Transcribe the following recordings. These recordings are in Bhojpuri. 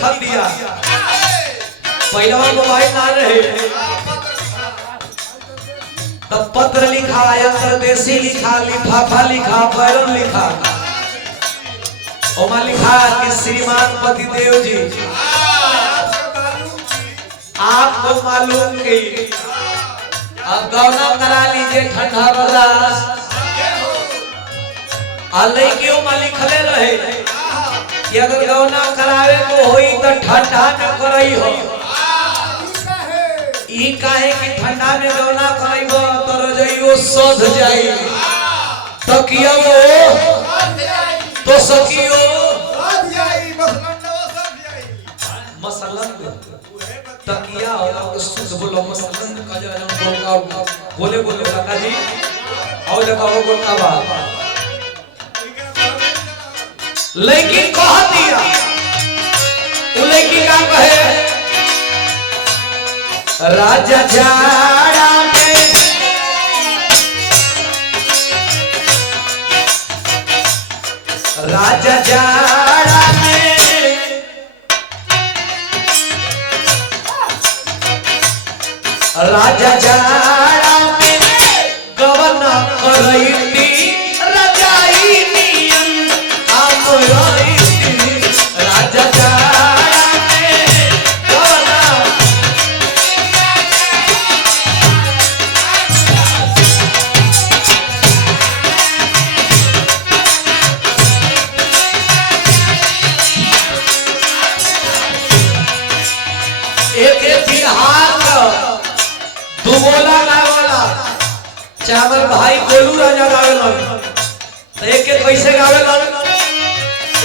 लिखा दिया पहला मोबाइल ना रहे तब पत्र लिखा अंतरदेशी लिखा लिफाफा लिखा बैरन लिखा ओमा लिखा कि श्रीमान पतिदेव जी आपको मालूम कि अब गौना करा लीजिए ठंडा बर्दाश्त क्यों लिखले रहे कि अगर गौना करावे को होई तो ठंडा में करई हो ई काहे कि ठंडा में गौना करइबो तो रजइयो सध जाई तकियो तो सकियो सध जाई मसलन तकिया और शुद्ध बोलो मसलन का जा बोले बोले काका जी आओ लगाओ गोलका बा लेकिन कह दिया वो लड़की का कहे राजा जाड़ा में राजा जाड़ा में राजा जाड़ा में गवना करैती रजाई नियन आप राजा जाड़ा में गवना एक बिहार दुगोला गावेला चावल भाई गोलू राजा गावेला तो एक कैसे गावेला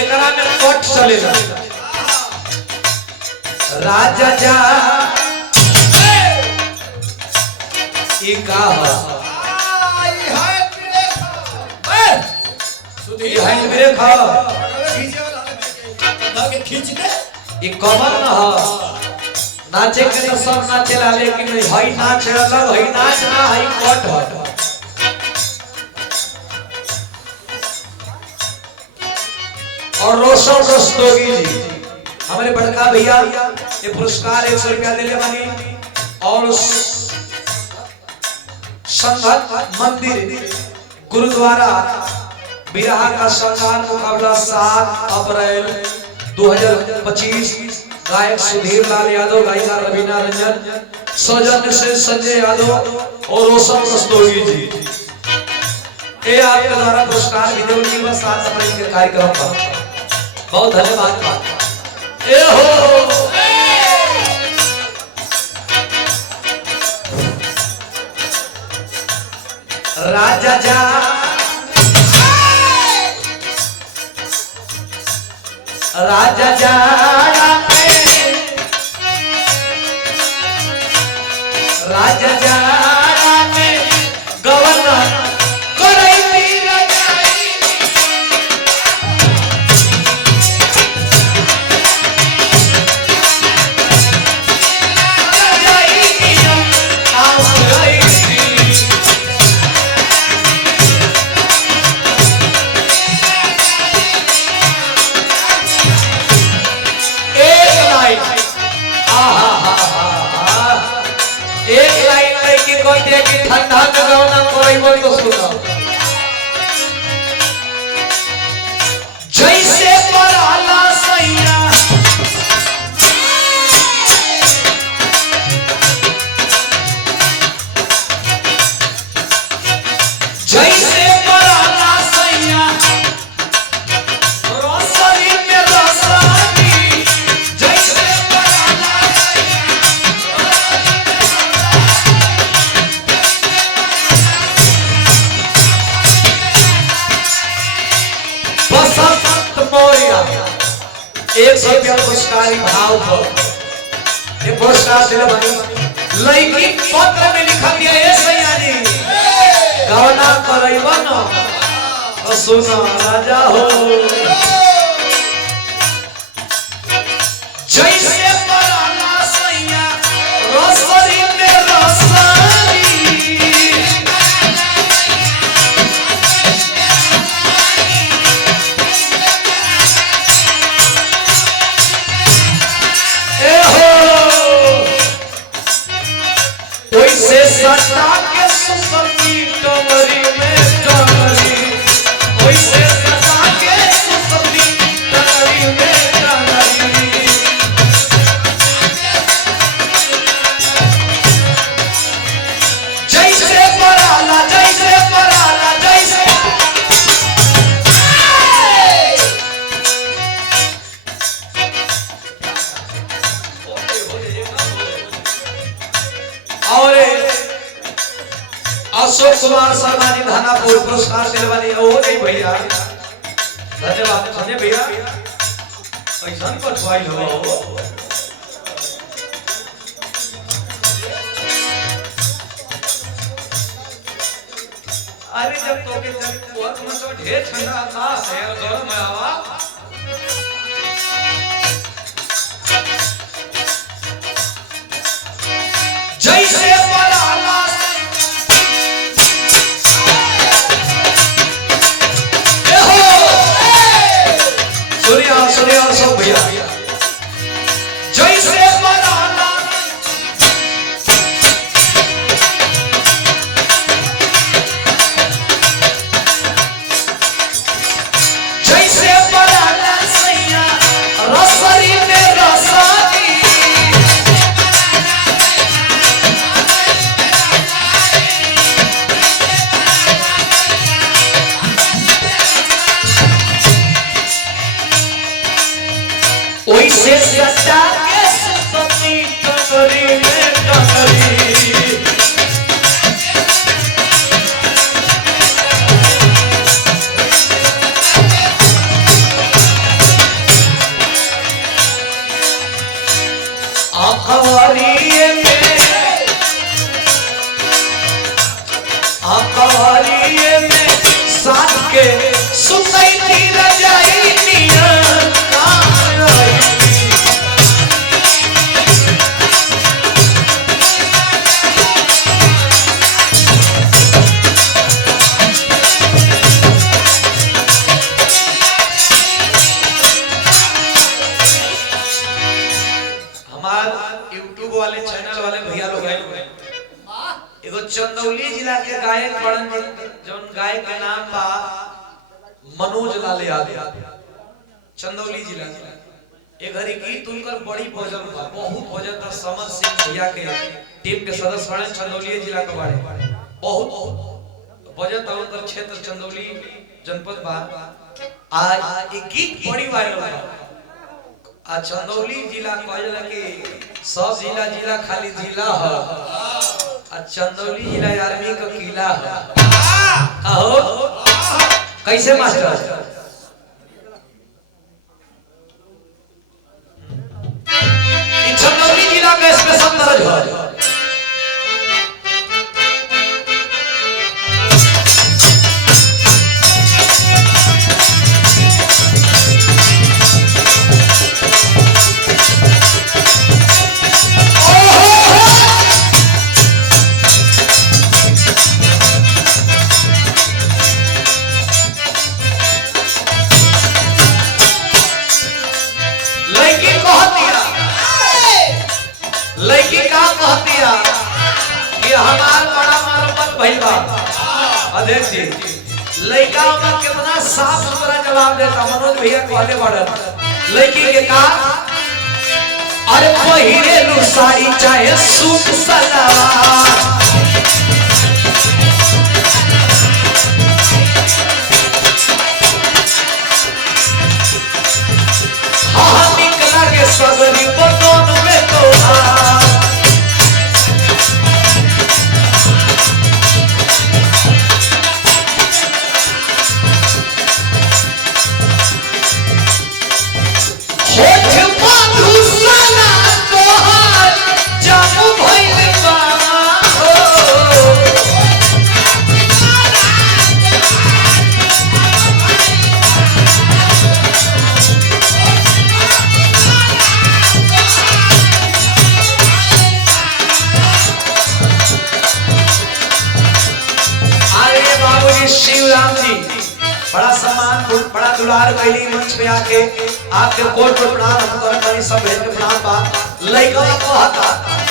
एकरा में कट चलेगा राजा जा ई का है सुधी है मेरे खा खींच दे ई कमर ना है नाचे के तो सब नाचेला लेकिन हई नाच अलग हई नाच ना हई कट है और रोशन रस्तोगी जी हमारे बड़का भैया ये पुरस्कार 100 रुपया दे ले बानी और संघत मंदिर गुरुद्वारा बिरहा का संगान मुकाबला 7 अप्रैल 2025 गायक सुधीर लाल यादव गायिका रवीना रंजन सौजन्य से संजय यादव और रोशन रस्तोगी जी ये आपके द्वारा पुरस्कार विजय की बस 7 अप्रैल के कार्यक्रम पर बहुत धन्यवाद ए हो राजा जा राजा जाड़ा में राजा जाड़ा में गवना करैती रजाई रजाई नियम आप रईती एक लाइन लड़की कहते हैं कि ठंडा में गौना करइबो तो सुनो जैसे पराला सैया जैसे पराला सैया रोसरी में रोसरी जैसे पराला बसंत मौर्य 100 रुपया पुरस्कार भाव पर ये पुरस्कार दिला बनी लड़की पत्र में लिखा दिया ये सैया जी गवना करइबो न तो सुनो राजा हो जैसे पराला सैया रोसरी में रोसरी सुसती टंगरी में टंगरी वैसे सजा के सुसती टंगरी में टंगरी जैसे पराला जैसे और अशोक कुमार शर्मा जी धानापुर पुरस्कार दिलवानी ओ नहीं भैया धन्यवाद संजय भैया ऐसा पठवाई हो अरे जब तो के जब बहुत मतलब ढेर ठंडा था यार गरम है हवा जैसे पराला सूर्या सब भैया जैसे पराला जैसे पराला सैया रसरी में रसानी वैसे सजा के सुसती टंगरी में टंगरी आंखवारिये में साथ के सुसैती रजाई निया यूट्यूब वाले चैनल वाले भैया लोग हैं एगो चंदौली जिला के गायक बड़न जौन गायक के नाम बा मनोज लाल यादव चंदौली जिला ए घरी गीत उनकर बड़ी भजन बा बहुत भजन था समर सिंह भैया के टीम के सदस्य बड़े चंदौली जिला के बारे बहुत भजन था उनकर क्षेत्र चंदौली जनपद बा आज ये गीत बड़ी वायरल बा आ चंदौली जिला कहला कि सब जिला खाली जिला है आ चंदौली जिला आर्मी का किला है कहो कैसे मास्टर इन चंदौली जिला का स्पेशल दर्ज है लड़की का कहतिया कि हमार बड़ा मरम्मत भइल बा अध्यक्ष जी लड़का में कितना साफ सुथरा जवाब देता मनोज भैया कहले बड़न लड़की के का अरे पहिरे लू साड़ी चाहे सूट सलवार हाँ निकला के सगरी बटन में तो शिवराम जी बड़ा सम्मान बड़ा दुलार कैली मंच पे आके आपके कोट पर प्रणाम हम करत बानी सब भेज के प्रणाम बा लइका कहता